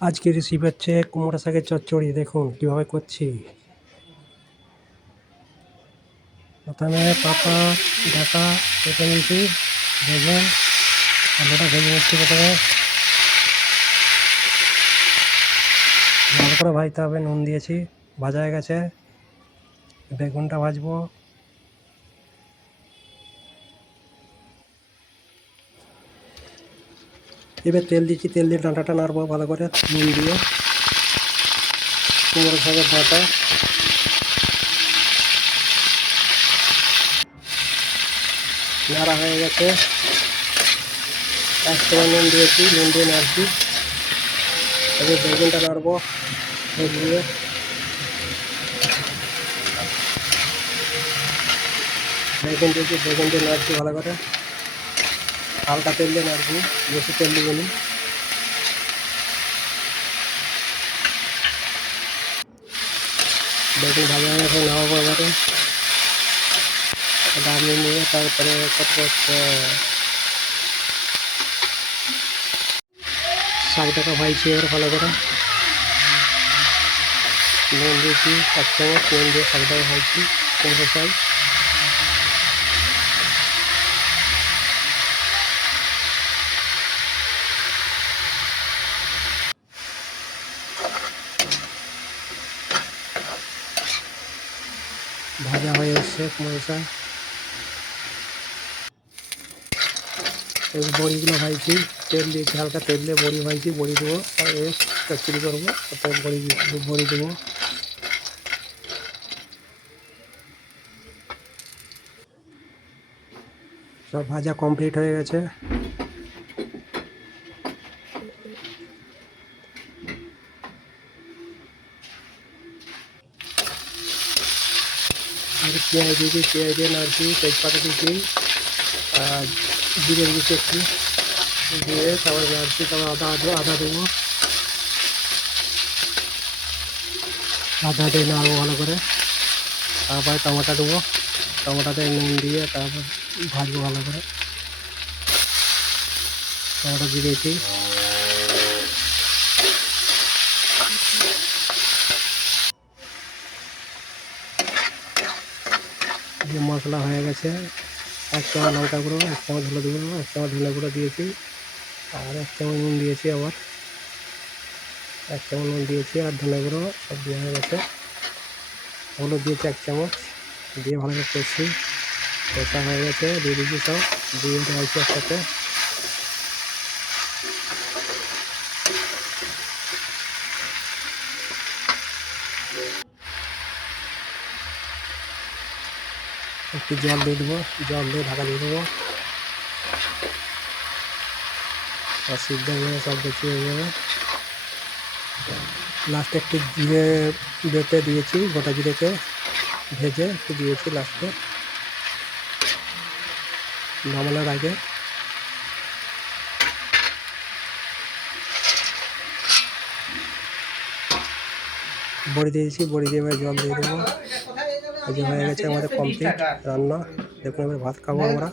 আজকে রেসিপি হচ্ছে কুমড়ো শাকের চচ্চড়ি। দেখুন কিভাবে করছি। প্রথমে পাতা ডাটা কেটে নিয়েছি, বেগুন আলুটা ভেজে নিচ্ছি। প্রথমে ভালো করে ভাজতে হবে, নুন দিয়েছি, ভাজা হয়ে গেছে। বেগুনটা ভাজবো। এবার তেল দিচ্ছি, তেল দিয়ে ডাঁটাটা নাড়বো ভালো করে নুন দিয়ে। কুমড়ো শাকের ডাঁটা নাড়া হয়ে গেছে। এক চামচ নুন দিয়েছি, নুন দিয়ে নাড়ছি। এবার বেগুনটা নাড়বো তেল দিয়ে। বেগুন দিয়েছি, বেগুন দিয়ে নাড়ছি ভালো করে। হালকা তেল দিয়ে নাড়ছি, বেশি তেল দিইনি। বেগুন ভাজা হয়ে গেছে, নামাবো এবারে। নামিয়ে নিয়ে তারপরে শাকটাকে ভাজছি এবার ভালো করে। নুন দিয়েছি এক চামচ, নুন দিয়ে শাকটাকে ভাজছি। কুমড়ো শাক ভাজা হয়ে এসছে। কুমড়ো শাক এই বড়িগুলো ভাজছি, তেল দিয়েছি, হালকা তেল দিয়ে বড়ি ভাজছি। বড়ি দেবো, চচ্চড়ি করবো, তারপরে বড়ি দেবো। সব ভাজা কমপ্লিট হয়ে গেছে। পেঁয়াজ দিয়েছি, পেঁয়াজ দিয়ে নাড়ছি, তেজপাতা দিয়েছি আর জিরে দিয়েছি একটু, দিয়ে তারপরে নাড়ছি। তারপর আদা দেবো, আদা দিয়ে নাড়বো ভালো করে। তারপরে টমেটো দেবো, টমেটোতে নুন দিয়ে তারপর ভাজবো ভালো করে। টমেটো দিয়ে দিয়েছি। যে মশলা হয়ে গেছে, এক চামচ লঙ্কা গুঁড়ো, এক চামচ হলুদ গুঁড়ো, এক চামচ ধনে গুঁড়ো দিয়েছি, আর এক চামচ নুন দিয়েছি। আবার এক চামচ নুন দিয়েছি আর ধনে গুঁড়ো সব দেওয়া হয়ে গেছে। হলুদ দিয়েছি এক চামচ, দিয়ে ভালো করে করছি। কষা হয়ে গেছে, দিয়ে দিয়েছি সব, দিয়ে দেওয়াছি একসাথে। একটু জল দিয়ে দেবো, জল দিয়ে ঢাকা দিয়ে দেবো। আর সিদ্ধ হয়ে যাবে, সব কিছু হয়ে যাবে। লাস্টে একটু জিরে বেটে দিয়েছি, গোটা জিরেকে ভেজে একটু দিয়েছি লাস্টে নামানোর আগে। বড়ি দিয়েছি, বড়ি দিয়ে এবার জল দিয়ে দেবো। এই যে হয়ে গেছে আমাদের কমপ্লিট রান্না। দেখুন এবার ভাত খাবো আমরা।